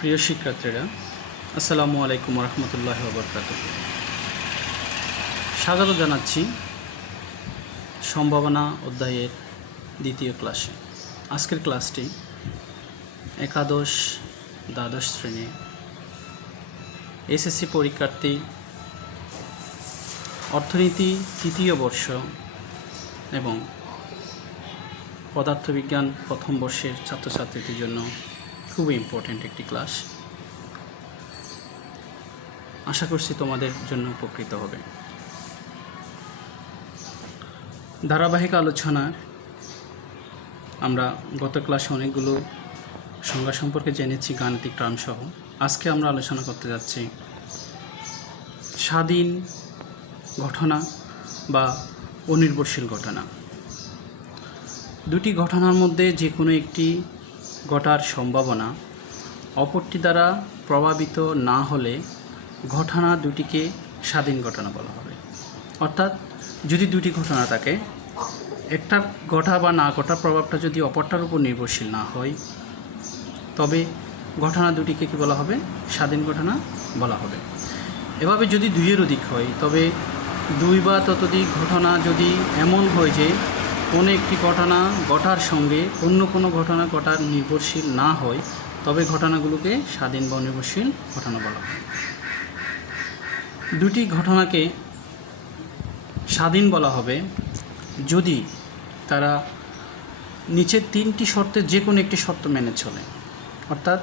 প্রিয় শিক্ষার্থীরা, আসসালামু আলাইকুম রহমতুল্লাহি ওয়া বারাকাতুহু। স্বাগত জানাচ্ছি সম্ভাবনা অধ্যায়ের দ্বিতীয় ক্লাসে। আজকের ক্লাসটি একাদশ দ্বাদশ শ্রেণী এসএসসি পরীক্ষার্থী, অর্থনীতি তৃতীয় বর্ষ এবং পদার্থবিজ্ঞান প্রথম বর্ষের ছাত্রছাত্রীদের জন্য খুবই ইম্পর্ট্যান্ট একটি ক্লাস। আশা করছি তোমাদের জন্য উপকৃত হবে। ধারাবাহিক আলোচনা আমরা গত ক্লাসে অনেকগুলো সংজ্ঞা সম্পর্কে জেনেছি, গাণিতিক টার্ম সহ। আজকে আমরা আলোচনা করতে যাচ্ছি স্বাধীন ঘটনা বা অনির্ভরশীল ঘটনা। দুটি ঘটনার মধ্যে যে কোনো একটি ঘটার সম্ভাবনা অপরটি দ্বারা প্রভাবিত না হলে ঘটনা দুটিকে স্বাধীন ঘটনা বলা হবে। অর্থাৎ যদি দুটি ঘটনা থাকে, একটা ঘটা বা না ঘটার প্রভাবটা যদি অপরটার উপর নির্ভরশীল না হয়, তবে ঘটনা দুটিকে কী বলা হবে? স্বাধীন ঘটনা বলা হবে। এভাবে যদি দুইয়ের অধিক হয়, তবে দুই বা ততোধিক ঘটনা যদি এমন হয় যে কোনো একটি ঘটনা ঘটার সঙ্গে অন্য কোনো ঘটনা ঘটার নির্ভরশীল না হয়, তবে ঘটনাগুলোকে স্বাধীন বা নির্ভরশীল ঘটনা বলা হয়। দুটি ঘটনাকে স্বাধীন বলা হবে যদি তারা নিচের তিনটি শর্তের যে কোনো একটি শর্ত মেনে চলে। অর্থাৎ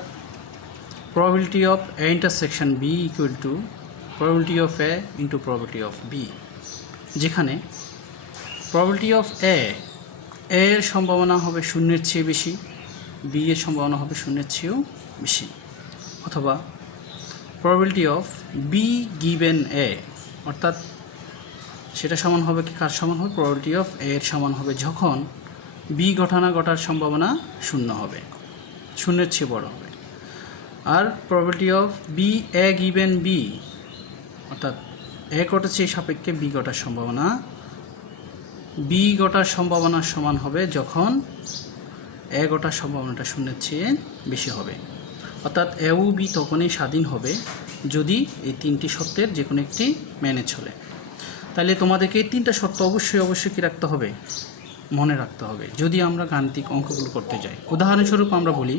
probability of A intersection B equal to probability of A into probability of B, যেখানে প্রবাবিলিটি অফ এ এর সম্ভাবনা হবে শূন্যের চেয়ে বেশি, বি এর সম্ভাবনা হবে শূন্যের চেয়েও বেশি। অথবা প্রবাবিলিটি অফ বি গিভেন এ, অর্থাৎ সেটা সমান হবে কি কার সমান হবে? প্রবাবিলিটি অফ এ এর সমান হবে যখন বি ঘটনা ঘটার সম্ভাবনা শূন্য হবে, শূন্যের চেয়ে বড় হবে। আর probability of B A given B, অর্থাৎ এ ঘটেছে সাপেক্ষে বি ঘটার সম্ভাবনা, বি ঘটার সম্ভাবনা সমান হবে যখন এ ঘটার সম্ভাবনাটা শূন্যের চেয়ে বেশি হবে। অর্থাৎ এ ও বি তখনই স্বাধীন হবে যদি এই তিনটি শর্তের যে কোনো একটি মেনে চলে। তাহলে তোমাদেরকে এই তিনটা শর্ত অবশ্যই কী রাখতে হবে? মনে রাখতে হবে যদি আমরা গাণিতিক অঙ্কগুলো করতে যাই। উদাহরণস্বরূপ আমরা বলি,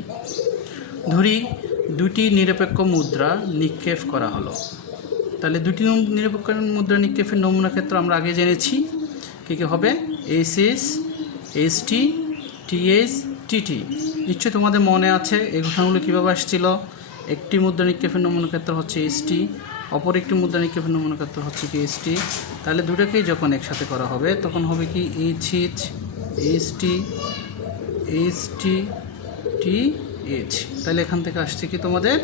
ধরি দুটি নিরপেক্ষ মুদ্রা নিক্ষেপ করা হলো। তাহলে দুটি নিরপেক্ষ মুদ্রা নিক্ষেপের নমুনা ক্ষেত্র আমরা আগে জেনেছি কী কী হবে? SS, ST, TS, TT. নিশ্চয়ই তোমাদের মনে আছে এই ঘটনাগুলো কীভাবে আসছিল। একটি মুদ্রা নিক্ষেপের নমুনা ক্ষেত্র হচ্ছে এসটি, অপর একটি মুদ্রা নিক্ষেপের নমুনা ক্ষেত্র হচ্ছে কি এসটি। তাহলে দুটোকেই যখন একসাথে করা হবে তখন হবে কি এইচ, এসটি, এসটি, টি, এইচ। তাহলে এখান থেকে আসছে কি তোমাদের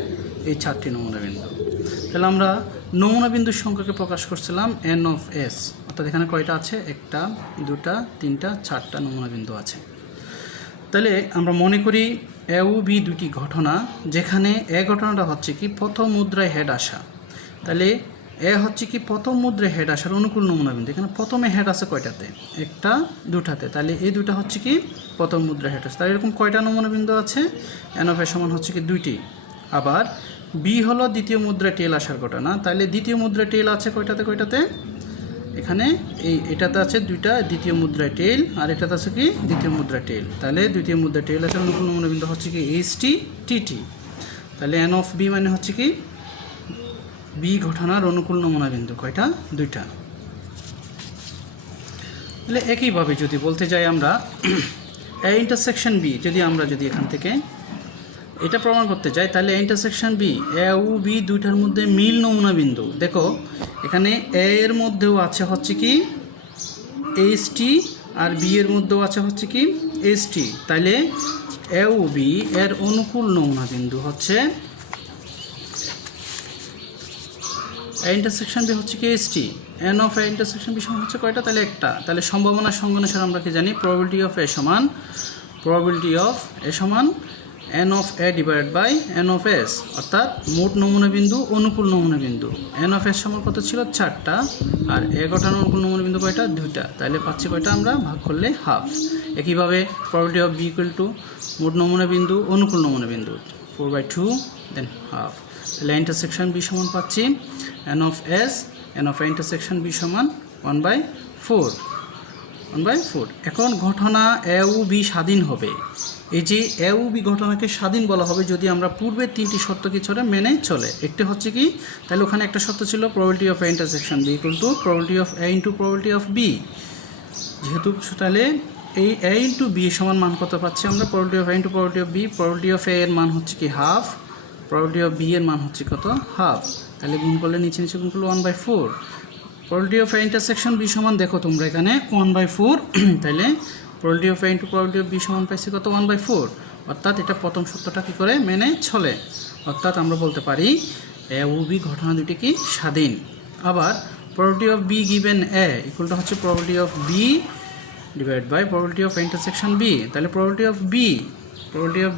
এই চারটি নমুনা বিন্দু। তাহলে আমরা নমুনা বিন্দুর সংখ্যাকে প্রকাশ করছিলাম এন অফ এস। অর্থাৎ এখানে কয়টা আছে? একটা, দুটা, তিনটা, চারটা নমুনা বিন্দু আছে। তাহলে আমরা মনে করি এ ও বি দুটি ঘটনা, যেখানে এ ঘটনাটা হচ্ছে কি প্রথম মুদ্রায় হেড আসা। তাহলে এ হচ্ছে কি প্রথম মুদ্রায় হেড আসার অনুকূল নমুনা বিন্দু। এখানে প্রথমে হেড আছে কয়টাতে? একটা, দুটাতে। তাহলে এই দুটা হচ্ছে কি প্রথম মুদ্রায় হেড আসে। তাহলে এরকম কয়টা নমুনা বিন্দু আছে? এন অফ এ সমান হচ্ছে কি দুইটি। আবার বি হলো দ্বিতীয় মুদ্রায় টেল আসার ঘটনা। তাহলে দ্বিতীয় মুদ্রায় টেল আছে কয়টাতে? এখানে এটাতে আছে দুইটা দ্বিতীয় মুদ্রায় টেল, আর এটাতে আছে কি দ্বিতীয় মুদ্রায় টেল। তাহলে দ্বিতীয় মুদ্রায় টেল আছে, অনুকূল নমুনা বিন্দু হচ্ছে কি এইচটি, টিটি। তাহলে এন অফ বি মানে হচ্ছে কি বি ঘটনার অনুকূল নমুনা বিন্দু কয়টা? দুইটা। তাহলে একইভাবে যদি বলতে যাই আমরা এ ইন্টারসেকশন বি, যদি এখান থেকে এটা প্রমাণ করতে যাই, তাহলে ইন্টারসেকশন বি, এ ও বি দুইটার মধ্যে মিল নমুনা বিন্দু। দেখো এখানে এ এর মধ্যেও আছে হচ্ছে কি এইচটি, আর বি এর মধ্যেও আছে হচ্ছে কি এইচটি। তাহলে এ ও বি এর অনুকূল নমুনা বিন্দু হচ্ছে ইন্টারসেকশন বি হচ্ছে কি HT. N of A intersection B সমান হচ্ছে কয়টা? তাহলে একটা। তাহলে সম্ভাবনার সংজ্ঞানুসারে আমরা কি জানি? প্রবাবিলিটি অফ এ সমান N of A divide by N of S, অর্থাৎ মোট নমুনা বিন্দু অনুকূল নমুনা বিন্দু। এন অফ এস সমান কত ছিল? 4টা, আর এ ঘটনার অনুকূল নমুনা বিন্দু কয়টা? 2টা। তাহলে পাচ্ছি কয়টা? আমরা ভাগ করলে হাফ। একইভাবে probability of B equal to মোট নমুনা বিন্দু অনুকূল নমুনা বিন্দু 4/2 দেন হাফ। তাহলে ইন্টারসেকশন বি সমান পাচ্ছি N of S, N of intersection B সমান 1/4। এখন ঘটনা এ ও বি স্বাধীন হবে। এই যে এ ও বি ঘটনাকে স্বাধীন বলা হবে যদি আমরা পূর্বের তিনটি শর্ত কিছুটা মেনে চলে। একটি হচ্ছে কি, তাহলে ওখানে একটা শর্ত ছিল probability of A intersection B equal to probability of A into probability of B. যেহেতু তাহলে এই এ ইন্টু বি সমান মান কত পাচ্ছি আমরা, probability of A into probability of B. Probability of A এর মান হচ্ছে কি হাফ, প্রবাবিলিটি অফ বি এর মান হচ্ছে কত হাফ। তাহলে গুণ করলে নিচে গুণ করলে 1/4। Probability of A intersection B সমান দেখো তোমরা এখানে 1/4। তাহলে probability of A into probability of B সমান পাইছি কত 1/4। অর্থাৎ এটা প্রথম সূত্রটা কী করে মেনে চলে। অর্থাৎ আমরা বলতে পারি এ ও বি ঘটনা দুটি কি স্বাধীন। আবার probability of B given A ইকুয়ালটা হচ্ছে probability of B divide by probability of intersection B. তাহলে প্রবাবিলিটি অফ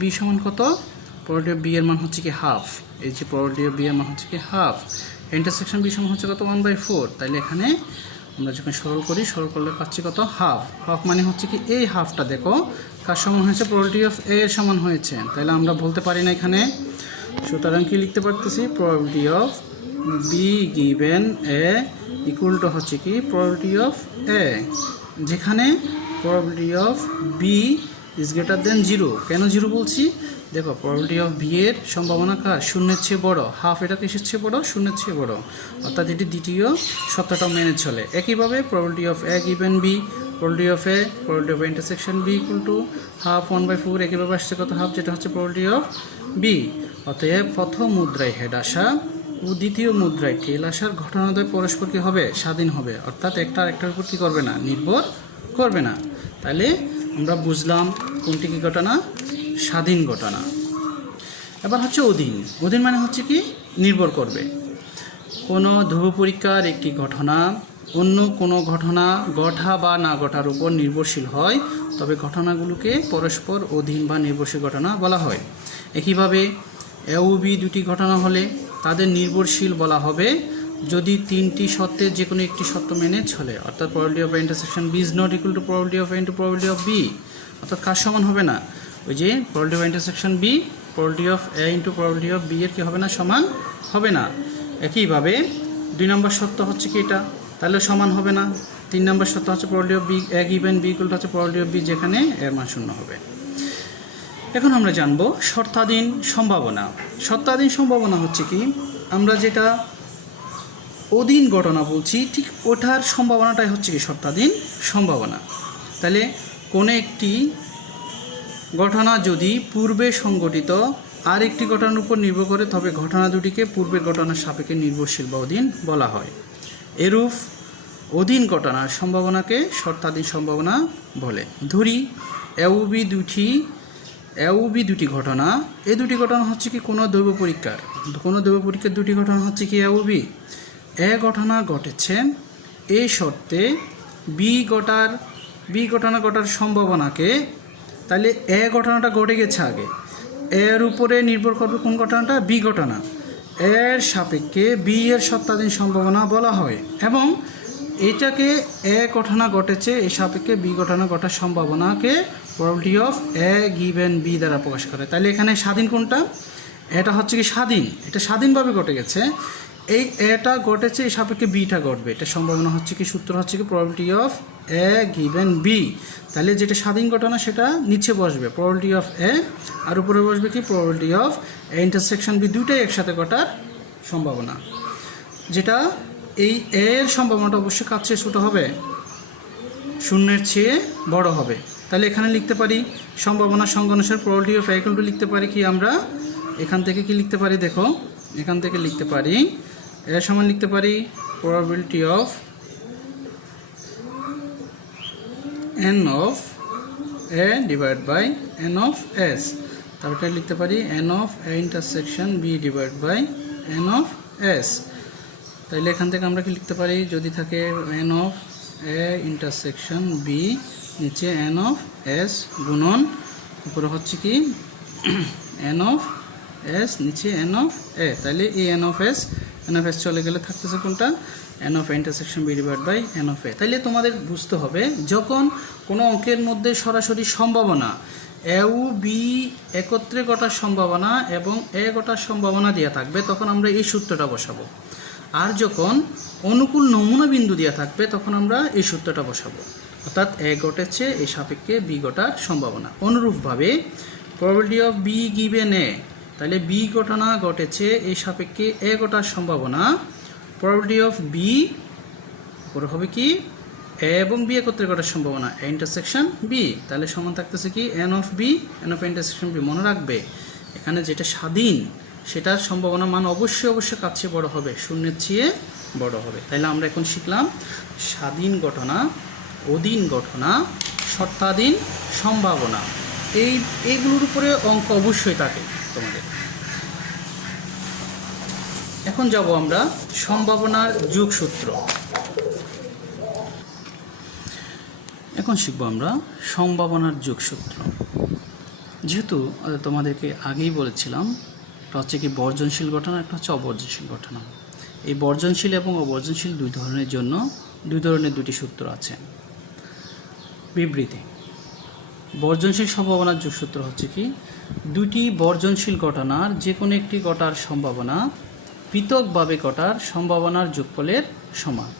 বি সমান কত, প্রবাবিলিটি অফ বি এর মান হচ্ছে কি হাফ। এই যে প্রবাবিলিটি অফ বি এর মান হচ্ছে কি হাফ, ইন্টারসেকশন বি সমান হচ্ছে কত 1/4। তাহলে এখানে আমরা যখন সরল করলে পাচ্ছি কত হাফ মানে হচ্ছে কি এই হাফটা দেখো কার সমান হয়েছে, প্রবাবিলিটি অফ এ এর সমান হয়েছে। তাহলে আমরা বলতে পারি না এখানে, সুতরাং কি লিখতে পারতেছি, probability of B given A equal to হচ্ছে কি প্রবাবিলিটি অফ এ, যেখানে probability of B is greater than 0। কেন 0 বলছি, দেখো প্রবাবিলিটি অফ বি এর সম্ভাবনা কার, শূন্যের চেয়ে বড়। হাফ এটা কিসের চেয়ে বড়, শূন্যের চেয়ে বড়। অর্থাৎ এটি দ্বিতীয় সত্যটাও মেনে চলে। একইভাবে probability of A given B, probability of A, probability of intersection B equal to half 1/4। একইভাবে আসছে কত হাফ, যেটা হচ্ছে প্রবাবিলিটি অফ বি। অতএব প্রথম মুদ্রায় হেড আসা ও দ্বিতীয় মুদ্রায় টেল আসার ঘটনাদ্বয় পরস্পর কী হবে, স্বাধীন হবে। অর্থাৎ একটা আরেকটার উপর কী করবে না, নির্ভর করবে না। তাহলে আমরা বুঝলাম কোনটি কী ঘটনা, স্বাধীন ঘটনা। এবার হচ্ছে অধীন মানে হচ্ছে কি নির্ভর করবে। কোনো ধ্রুব পরীক্ষার একটি ঘটনা অন্য কোনো ঘটনা ঘটা বা না ঘটার উপর নির্ভরশীল হয়, তবে ঘটনাগুলোকে পরস্পর অধীন বা নির্ভরশীল ঘটনা বলা হয়। একইভাবে এ ও বি দুটি ঘটনা হলে তাদের নির্ভরশীল বলা হবে যদি তিনটি শর্তের যে কোনো একটি শর্ত মেনে চলে। অর্থাৎ probability of intersection B is not equal to probability of A into probability of B. অর্থাৎ কার সমান হবে না, ওই যে probability of intersection B probability of A into probability of B এর কি হবে না, সমান হবে না। একইভাবে 2 নম্বর শর্ত হচ্ছে কি এটা, তাহলে সমান হবে না। 3 নম্বর শর্ত হচ্ছে probability of B A given B equal to হচ্ছে প্রবাবিলিটি অফ বি, যেখানে এর মান 0 হবে। এখন আমরা জানবো শর্তাধীন সম্ভাবনা। শর্তাধীন সম্ভাবনা হচ্ছে কি, আমরা যেটা অধীন ঘটনা বলছি ঠিক ওঠার সম্ভাবনাটাই হচ্ছে কি শর্তাধীন সম্ভাবনা। তাহলে কোনো একটি ঘটনা যদি পূর্বে সংঘটিত আর একটি ঘটনার উপর নির্ভর করে, তবে ঘটনা দুটিকে পূর্বের ঘটনার সাপেক্ষে নির্ভরশীল বা অধীন বলা হয়। এরূপ অধীন ঘটনার সম্ভাবনাকে শর্তাধীন সম্ভাবনা বলে। ধরি এ ও বি দুটি ঘটনা, এই দুটি ঘটনা হচ্ছে কি কোনো দৈব পরীক্ষার দুটি ঘটনা হচ্ছে কি এ ও বি। এ ঘটনা ঘটেছে এই শর্তে বি ঘটনা ঘটার সম্ভাবনাকে, তাহলে এ ঘটনাটা ঘটে গেছে আগে, এর উপরে নির্ভর করবে কোন ঘটনাটা, বি ঘটনা। এর সাপেক্ষে বি এর শর্তাধীন সম্ভাবনা বলা হয়, এবং এটাকে এ ঘটনা ঘটেছে এই সাপেক্ষে বি ঘটনা ঘটার সম্ভাবনাকে probability of A given B দ্বারা প্রকাশ করে। তাহলে এখানে স্বাধীন কোনটা, এটা হচ্ছে কি স্বাধীন, এটা স্বাধীনভাবে ঘটে গেছে। এই এটা ঘটেছে এই সাপেক্ষে বিটা ঘটবে, এটা সম্ভাবনা হচ্ছে কি, সূত্র হচ্ছে কি probability of A given B. তাহলে যেটা স্বাধীন ঘটনা সেটা নিচে বসবে প্রবাবিলিটি অফ এ, আর উপরে বসবে কি probability of A intersection B, দুইটাই একসাথে ঘটার সম্ভাবনা। যেটা এই এর সম্ভাবনাটা অবশ্যই কার চেয়ে ছোটো হবে, শূন্যের চেয়ে বড় হবে। তাহলে এখানে লিখতে পারি সম্ভাবনা সংজ্ঞা অনুসারে probability of A equal two লিখতে পারি কি আমরা, এখান থেকে কি লিখতে পারি, দেখো এখান থেকে লিখতে পারি এর সমান লিখতে পারি probability of N of A divide by N of S. তারপরে লিখতে পারি N of A intersection B divide by N of S. তাইলে এখান থেকে আমরা কি লিখতে পারি, যদি থাকে N of A intersection B, নিচে এন অফ এস গুণন উপরে হচ্ছে কি এন অফ এস, নিচে এন অফ এ। তাহলে এই এন অফ এস চলে গেলে থাকতেছে কোনটা, N of intersection B divide by N of এ। তাইলে তোমাদের বুঝতে হবে যখন কোনো অঙ্কের মধ্যে সরাসরি সম্ভাবনা এ ও বি একত্রে ঘটার সম্ভাবনা এবং এ ঘটার সম্ভাবনা দেওয়া থাকবে, তখন আমরা এই সূত্রটা বসাবো। আর যখন অনুকূল নমুনা বিন্দু দেওয়া থাকবে তখন আমরা এই সূত্রটা বসাবো, অর্থাৎ এ ঘটেছে এই সাপেক্ষে বি ঘটার সম্ভাবনা। অনুরূপভাবে প্রবাবিলিটি অফ বি গিভেন এ, তাহলে বি ঘটনা ঘটেছে এই সাপেক্ষে এ ঘটার সম্ভাবনা, প্রবাবিলিটি অফ বি পরে হবে কি এ এবং বি একত্রে ঘটার সম্ভাবনা এ ইন্টারসেকশন বি, তাহলে সমান থাকতেছে কি N of B N of intersection B. মনে রাখবে এখানে যেটা স্বাধীন সেটার সম্ভাবনা মান অবশ্যই কার চেয়ে বড় হবে, শূন্যের চেয়ে বড় হবে। তাহলে আমরা এখন শিখলাম স্বাধীন ঘটনা, অধীন ঘটনা, শর্তাধীন সম্ভাবনা, এইগুলোর উপরে অঙ্ক অবশ্যই থাকে তোমাদের। এখন যাব আমরা সম্ভাবনার যোগসূত্র। এখন শিখব আমরা সম্ভাবনার যোগসূত্র। যেহেতু তোমাদেরকে আগেই বলেছিলাম একটা হচ্ছে কি বর্জনশীল ঘটনা, একটা হচ্ছে অবর্জনশীল ঘটনা। এই বর্জনশীল এবং অবর্জনশীল দুই ধরনের জন্য দুই ধরনের দুটি সূত্র আছে। বিবৃতি: বর্জনশীল সম্ভাবনার যোগসূত্র হচ্ছে কি দুটি বর্জনশীল ঘটনার যে কোনো একটি ঘটার সম্ভাবনা পৃথকভাবে ঘটার সম্ভাবনার যোগফলের সমান।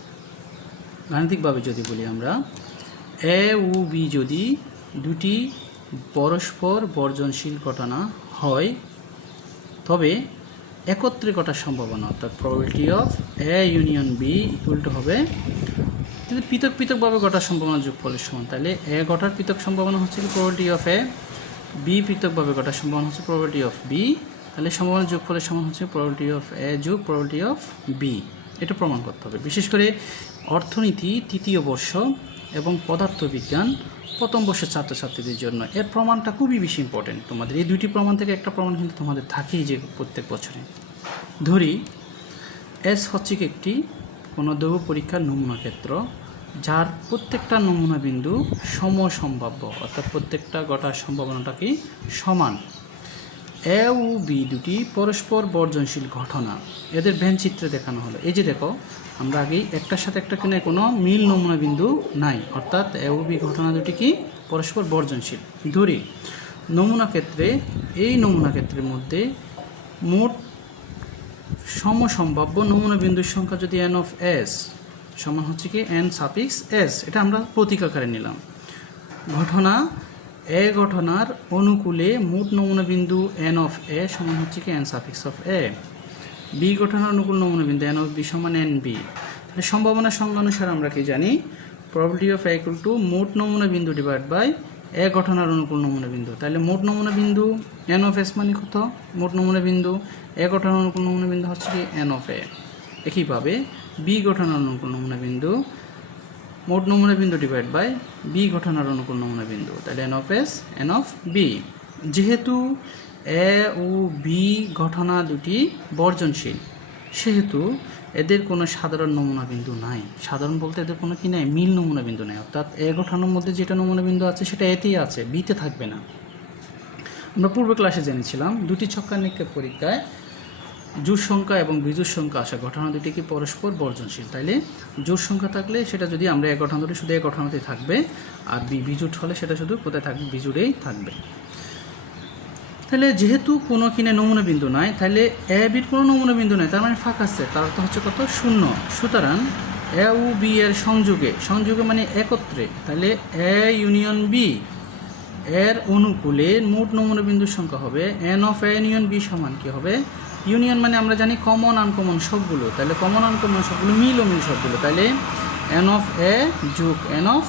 গাণিতিকভাবে যদি বলি আমরা, এ ও বি যদি দুটি পরস্পর বর্জনশীল ঘটনা হয় তবে একত্রে ঘটার সম্ভাবনা অর্থাৎ probability of A union B equal to হবে, যদি পৃথকভাবে ঘটার সম্ভাবনা যোগফলের সমান, তাহলে এ ঘটার পৃথক সম্ভাবনা হচ্ছে কি প্রবাবিলিটি অফ এ, বি পৃথকভাবে ঘটার সম্ভাবনা হচ্ছে প্রবাবিলিটি অফ বি, তাহলে সম্ভাবনা যোগফলের সমান হচ্ছে প্রবাবিলিটি অফ এ যোগ প্রবাবিলিটি অফ বি। এটা প্রমাণ করতে হবে। বিশেষ করে অর্থনীতি তৃতীয় বর্ষ এবং পদার্থবিজ্ঞান প্রথম বর্ষের ছাত্রছাত্রীদের জন্য এর প্রমাণটা খুবই বেশি ইম্পর্টেন্ট। তোমাদের এই দুইটি প্রমাণ থেকে একটা প্রমাণ কিন্তু তোমাদের থাকেই যে প্রত্যেক বছরে। ধরি এস হচ্ছে কি একটি কোনো দৈব পরীক্ষার নমুনা ক্ষেত্র যার প্রত্যেকটা নমুনা বিন্দু সমসম্ভাব্য, অর্থাৎ প্রত্যেকটা ঘটার সম্ভাবনাটা কি সমান। এ ও বি দুটি পরস্পর বর্জনশীল ঘটনা, এদের ভেনচিত্রে দেখানো হলো। এই যে দেখো, আমরা আগেই একটার সাথে একটা কিনে কোনো মিল নমুনা বিন্দু নাই, অর্থাৎ এ ও বি ঘটনা দুটি কি পরস্পর বর্জনশীল। ধরি নমুনা ক্ষেত্রে, এই নমুনা ক্ষেত্রের মধ্যে মোট সমসম্ভাব্য নমুনা বিন্দুর সংখ্যা যদি এন অফ এস সমান হচ্ছে কি এন সাফিক্স এস, এটা আমরা প্রতীক আকারে নিলাম। ঘটনা এ ঘটনার অনুকূলে মোট নমুনা বিন্দু এন অফ এ সমান হচ্ছে কি N suffix of A. B ঘটনার অনুকূল নমুনা বিন্দু এন অফ বি সমান এন বি। তাহলে সম্ভাবনার সংজ্ঞা অনুসারে আমরা কি জানি, probability of A equal to মোট নমুনা বিন্দু ডিভাইড বাই এ ঘটনার অনুকূল নমুনা বিন্দু। তাহলে মোট নমুনা বিন্দু এন অফ এস মানে কত, মোট নমুনা বিন্দু এ ঘটনার অনুকূল নমুনা বিন্দু হচ্ছে কি এন অফ এ। একইভাবে বি ঘটনার অনুকূল নমুনা বিন্দু মোট নমুনা বিন্দু ডিভাইড বাই বি ঘটনার অনুকূল নমুনা বিন্দু, তাহলে N of S N of B. যেহেতু এ ও বি ঘটনা দুটি বর্জনশীল সেহেতু এদের কোনো সাধারণ নমুনা বিন্দু নাই। সাধারণ বলতে এদের কোনো কি নাই, মিল নমুনা বিন্দু নাই, অর্থাৎ এ ঘটনার মধ্যে যেটা নমুনা বিন্দু আছে সেটা এতেই আছে, বিতে থাকবে না। আমরা পূর্ব ক্লাসে জেনেছিলাম দুটি ছক্কা নিক্ষেপ পরীক্ষায় জোড় সংখ্যা এবং বিজোড় সংখ্যা আসা ঘটনা দুটি কি পরস্পর বর্জনশীল। তাইলে জোড় সংখ্যা থাকলে সেটা যদি আমরা এক ঘটনা দুটি শুধু এক ঘটনাতেই থাকবে, আর বিজোড় হলে সেটা শুধু কোথায় থাকবে, বিজোড়েই থাকবে। তাহলে যেহেতু কোনো কিনে নমুনা বিন্দু নাই, তাহলে এ বির কোনো নমুনা বিন্দু নাই, তার মানে ফাঁকা আছে, তার অর্থ হচ্ছে কত, শূন্য। সুতরাং এ ও বি এর সংযোগে মানে একত্রে, তাহলে এ ইউনিয়ন বি এর অনুকূলে মোট নমুনা বিন্দুর সংখ্যা হবে N of A union B সমান কি হবে, ইউনিয়ন মানে আমরা জানি কমন আনকমন সবগুলো, তাহলে কমন আনকমন সবগুলো মিল ও মিল সবগুলো, তাহলে এন অফ এ যোগ এন অফ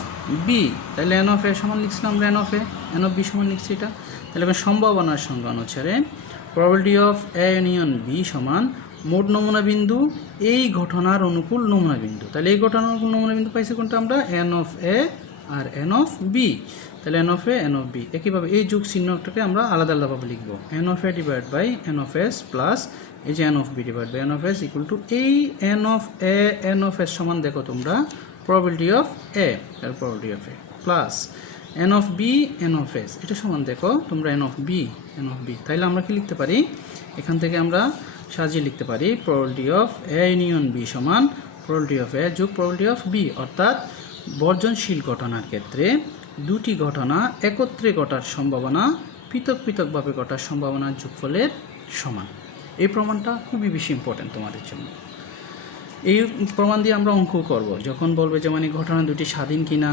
বি। তাহলে এন অফ এ সমান লিখছিলাম আমরা N of A, N of B সমান লিখছি এটা। তাহলে সম্ভাবনার সংজ্ঞা অনুসারে probability of A union B সমান মোট নমুনা বিন্দু এই ঘটনার অনুকূল নমুনা বিন্দু। তাহলে এই ঘটনার অনুকূল নমুনা বিন্দু পাইছি কোনটা আমরা, এন অফ এ আর এন অফ বি। তাহলে N of A N of B. একইভাবে এই যোগ চিহ্নটাকে আমরা আলাদা আলাদাভাবে লিখব, N of A divide by N of S plus এই যে N of B divide by N of S equal to এই N of A N of S সমান দেখো তোমরা প্রবাবিলিটি অফ এ, তাহলে probability of A plus N of B N of S, এটা সমান দেখো তোমরা N of B N of B. তাহলে আমরা কি লিখতে পারি, এখান থেকে আমরা সাজিয়ে লিখতে পারি probability of A union B সমান প্রবাবিলিটি অফ এ যোগ প্রবাবিলিটি অফ বি। অর্থাৎ বর্জনশীল ঘটনার ক্ষেত্রে দুটি ঘটনা একত্রে ঘটার সম্ভাবনা পৃথক পৃথকভাবে ঘটার সম্ভাবনার যোগফলের সমান। এই প্রমাণটা খুবই বেশি ইম্পর্টেন্ট তোমাদের জন্য। এই প্রমাণ দিয়ে আমরা অঙ্ক করব, যখন বলবে যে মানে ঘটনা দুটি স্বাধীন কিনা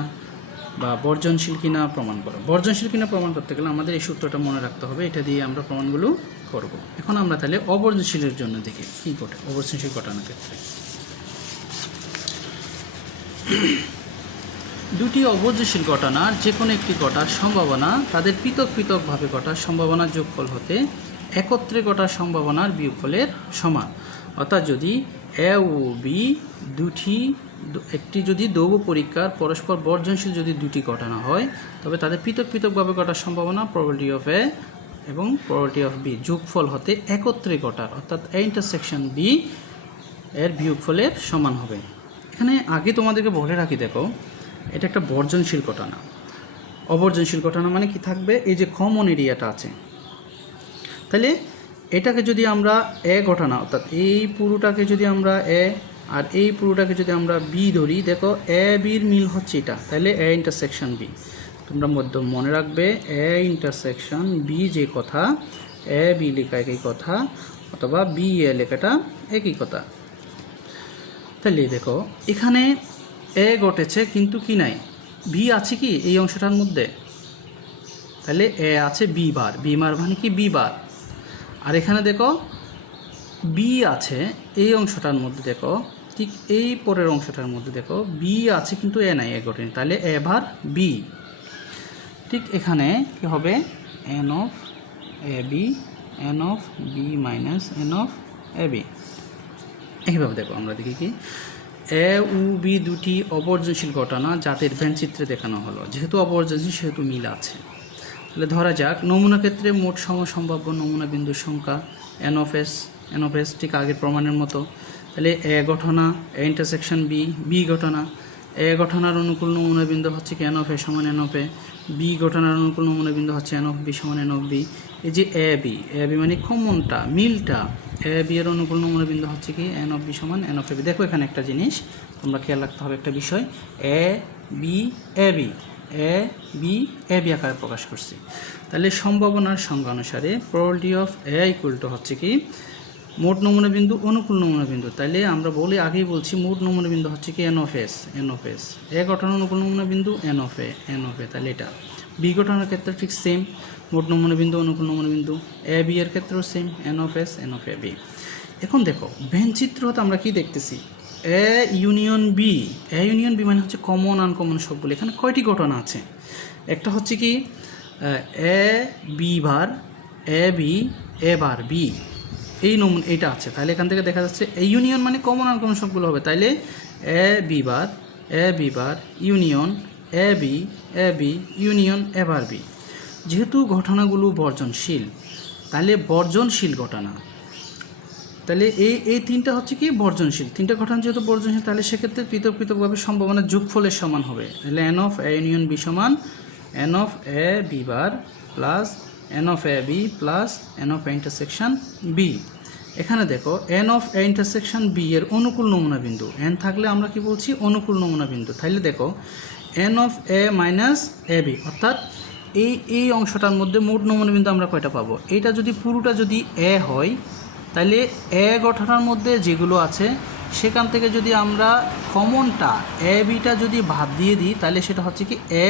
বা বর্জনশীল কিনা প্রমাণ করো। বর্জনশীল কিনা প্রমাণ করতে গেলে আমাদের এই সূত্রটা মনে রাখতে হবে, এটা দিয়ে আমরা প্রমাণগুলো করব। এখন আমরা তাহলে অবর্জনশীলের জন্য দেখি কী ঘটে অবর্জনশীল ঘটনার ক্ষেত্রে। দুটি অবর্জনশীল ঘটনার যে কোনো একটি ঘটার সম্ভাবনা তাদের পৃথক পৃথকভাবে ঘটার সম্ভাবনার যোগফল হতে একত্রে ঘটার সম্ভাবনার বিয়োগফলের সমান। অর্থাৎ যদি এ ও বি একটি যদি দৈব পরীক্ষার পরস্পর বর্জনশীল যদি দুটি ঘটনা হয়, তবে তাদের পৃথক পৃথকভাবে ঘটার সম্ভাবনা প্রবাবিলিটি অফ এ এবং প্রবাবিলিটি অফ বি যোগফল হতে একত্রে ঘটার অর্থাৎ এ ইন্টারসেকশন বি এর বিয়োগফলের সমান হবে। এখানে আগে তোমাদেরকে বলে রাখি, দেখো এটা একটা বর্জনশীল ঘটনা। অবর্জনশীল ঘটনা মানে কি থাকবে, এই যে কমন এরিয়াটা আছে, তাহলে এটাকে যদি আমরা এ ঘটনা অর্থাৎ এই পুরোটাকে যদি আমরা এ আর এই পুরোটাকে যদি আমরা বি ধরি, দেখো এ বির মিল হচ্ছে এটা, তাহলে এ ইন্টারসেকশন বি। তোমরা মনে রাখবে এ ইন্টারসেকশন বি যে কথা, এ বি লেখা একই কথা অথবা বি এ লেখাটা একই কথা। তাহলে দেখো এখানে এ ঘটেছে কিন্তু কি নাই, বি আছে কি এই অংশটার মধ্যে, তাহলে এ আছে বি বার, বি বার মানে কি বি বার। আর এখানে দেখো বি আছে এই অংশটার মধ্যে, দেখো ঠিক এই পরের অংশটার মধ্যে দেখো বি আছে কিন্তু এ নাই, এ ঘটেনি, তাহলে এ বার বি। ঠিক এখানে কি হবে, N of A B N of B minus N of A B. এইভাবে দেখো আমরা দেখি কি এ ও বি দুটি অবর্জনশীল ঘটনা যাদের ভ্যানচিত্রে দেখানো হলো, যেহেতু অবর্জনশীল সেহেতু মিল আছে। তাহলে ধরা যাক নমুনা ক্ষেত্রে মোট সমসম্ভাব্য নমুনা বিন্দুর সংখ্যা এন অফ এস ঠিক আগের প্রমাণের মতো। তাহলে এ ঘটনা এ ইন্টারসেকশন বি, বি ঘটনা এ ঘটনার অনুকূল নমুনা বিন্দু হচ্ছে কি এন অফ এ সমান এন অফ এ, বি ঘটনার অনুকূল নমুনা বিন্দু হচ্ছে এন অফ বি সমান এন অফ বি। এই যে এ বি মানে কমনটা মিলটা, এ বি এর অনুকূল নমুনা বিন্দু হচ্ছে কি এন অফ বি সমান এন অফ এ বি। দেখো এখানে একটা জিনিস তোমরা খেয়াল রাখতে হবে, একটা বিষয়, এ বি আকারে প্রকাশ করছি। তাহলে সম্ভাবনার সংজ্ঞা অনুসারে probability of A equal to হচ্ছে কি মোট নমুনা বিন্দু অনুকূল নমুনা বিন্দু। তাইলে আমরা আগেই বলছি মোট নমুনা বিন্দু হচ্ছে কি এন অফ এস, এ ঘটনার অনুকূল নমুনা বিন্দু এন অফ এ। তাহলে এটা বি ঘটনার ক্ষেত্রে ঠিক সেম, মোট নমুনা বিন্দু অনুকূল নমুনা বিন্দু। এ বি এর ক্ষেত্রেও same, N of A B. এখন দেখো ভ্যানচিত্র হতে আমরা কি দেখতেছি, এ ইউনিয়ন বি মানে হচ্ছে কমন আনকমন সবগুলো। এখানে কয়টি ঘটনা আছে, একটা হচ্ছে কি এ বি বার এ বি এ বার বি, এই নমুনা এটা আছে। তাহলে এখান থেকে দেখা যাচ্ছে এই ইউনিয়ন মানে কমন আনকমন সবগুলো হবে। তাইলে A B bar union A B union A bar B. যেহেতু ঘটনাগুলো বর্জনশীল, তাহলে বর্জনশীল ঘটনা, তাহলে এই তিনটা হচ্ছে কি বর্জনশীল, তিনটা ঘটনা যেহেতু বর্জনশীল, তাহলে সেক্ষেত্রে পৃথক পৃথকভাবে সম্ভাবনা যোগফলের সমান হবে। তাহলে N of A union B সমান N of A B bar plus N of A B plus N of A intersection B. এখানে দেখো N of A intersection B এর অনুকূল নমুনা বিন্দু, এন থাকলে আমরা কি বলছি অনুকূল নমুনা বিন্দু। তাহলে দেখো N of A minus A B, অর্থাৎ এই অংশটার মধ্যে মোট নমুনা বিন্দু আমরা কয়টা পাবো, এইটা যদি পুরোটা যদি এ হয়, তাহলে এ ঘটনার মধ্যে যেগুলো আছে সেখান থেকে যদি আমরা কমনটা এ বিটা যদি বাদ দিয়ে দিই, তাহলে সেটা হচ্ছে কি এ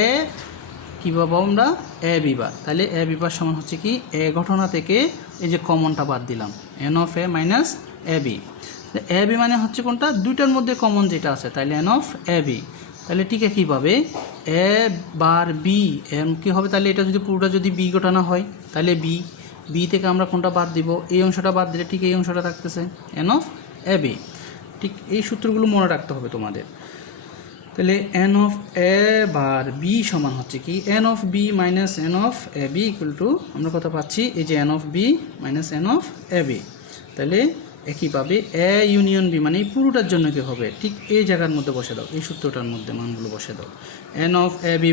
কী পাবো আমরা এ বি বার। তাহলে এ বি বার সমান হচ্ছে কি এ ঘটনা থেকে এই যে কমনটা বাদ দিলাম N of A minus A B. A B মানে হচ্ছে কোনটা, দুইটার মধ্যে কমন যেটা আছে, তাহলে এন অফ এ বি। তাহলে ঠিক কী পাবে এ বার বি এম কী হবে, তাহলে এটা যদি পুরোটা যদি বি ঘটনা হয়, তাহলে বি থেকে আমরা কোনটা বাদ দিব, এই অংশটা বাদ দিলে ঠিক এই অংশটা থাকতেছে এন অফ এ বি। ঠিক এই সূত্রগুলো মনে রাখতে হবে তোমাদের। তাহলে N of A bar B সমান হচ্ছে কি N of B minus N of A B equal to আমরা কত পাচ্ছি, এই যে N of B minus N of A B. তাহলে একইভাবে এ ইউনিয়ন বি মানে পুরোটার জন্য কি হবে, ঠিক এই জায়গার মধ্যে বসে দাও, এই সূত্রটার মধ্যে মানগুলো বসে দাও। N of A B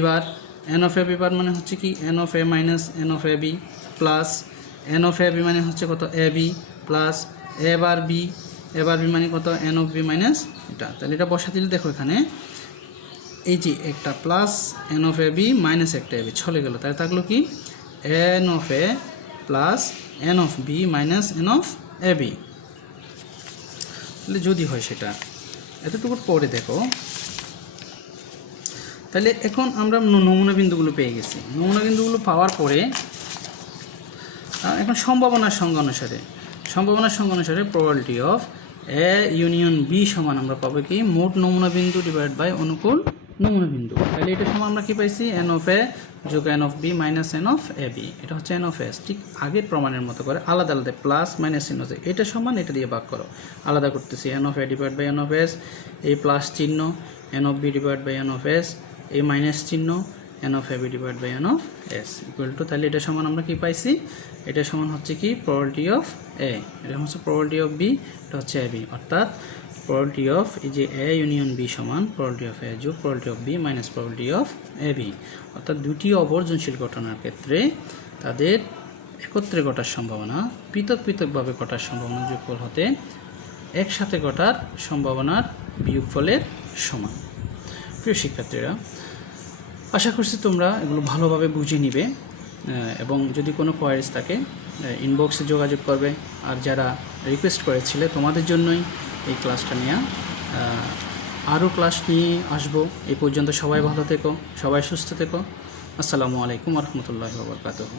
bar মানে হচ্ছে কি N of A minus N of A B plus N of A B মানে হচ্ছে কত A B plus A bar B মানে কত এন অফ বি মাইনাস এটা। তাহলে এটা বসা দিলে দেখো এখানে এই যে একটা plus N of A B minus একটা এ বি চলে গেল, তাই থাকলো কি N of A plus N of B minus N of A B. তাহলে যদি হয় সেটা এতটুকু পরে দেখো, তাহলে এখন আমরা নমুনা বিন্দুগুলো পেয়ে গেছি। নমুনা বিন্দুগুলো পাওয়ার পরে এখন সম্ভাবনার সংজ্ঞা অনুসারে probability of A union B সমান আমরা পাবো কি মোট নমুনা বিন্দু ডিভাইড বাই অনুকূল নমুনা বিন্দু। তাহলে এটা সমান আমরা কি পাইছি এন অফ এ যোগ N of B minus N of A B. এটা হচ্ছে এন অফ এস। ঠিক আগের প্রমাণের মতো করে আলাদা আলাদা প্লাস মাইনাস চিহ্ন আছে, এটা সমান এটা দিয়ে ভাগ করো, আলাদা করতেছি N of A divide by N of S, এই প্লাস চিহ্ন N of B divide by N of S, এই মাইনাস চিহ্ন N of A B divide by N of S equal to, তাহলে এটা সমান আমরা কি পাইছি, এটা সমান হচ্ছে কি প্রবাবিলিটি অফ এ, এটা হচ্ছে প্রবাবিলিটি অফ বি, এটা হচ্ছে এ বি। অর্থাৎ প্রবাবিলিটি অফ এই যে এ ইউনিয়ন বি সমান প্রবাবিলিটি অফ এ যোগ probability of B minus probability of A B. অর্থাৎ দুটি অবর্জনশীল ঘটনার ক্ষেত্রে তাদের একত্রে ঘটার সম্ভাবনা পৃথক পৃথকভাবে ঘটার সম্ভাবনা যোগফল হতে একসাথে ঘটার সম্ভাবনার বিয়োগফলের সমান। প্রিয় শিক্ষার্থীরা, আশা করছি তোমরা এগুলো ভালোভাবে বুঝে নিবে এবং যদি কোনো কোয়ারিজ থাকে ইনবক্সে যোগাযোগ করবে। আর যারা রিকোয়েস্ট করেছিলে তোমাদের জন্যই এই ক্লাসটা নেওয়া, আরও ক্লাস নিয়ে আসবো। এই পর্যন্ত সবাই ভালো থেকো, সবাই সুস্থ থেকো। আসসালামু আলাইকুম ওয়া রাহমাতুল্লাহি ওয়া বারাকাতুহু।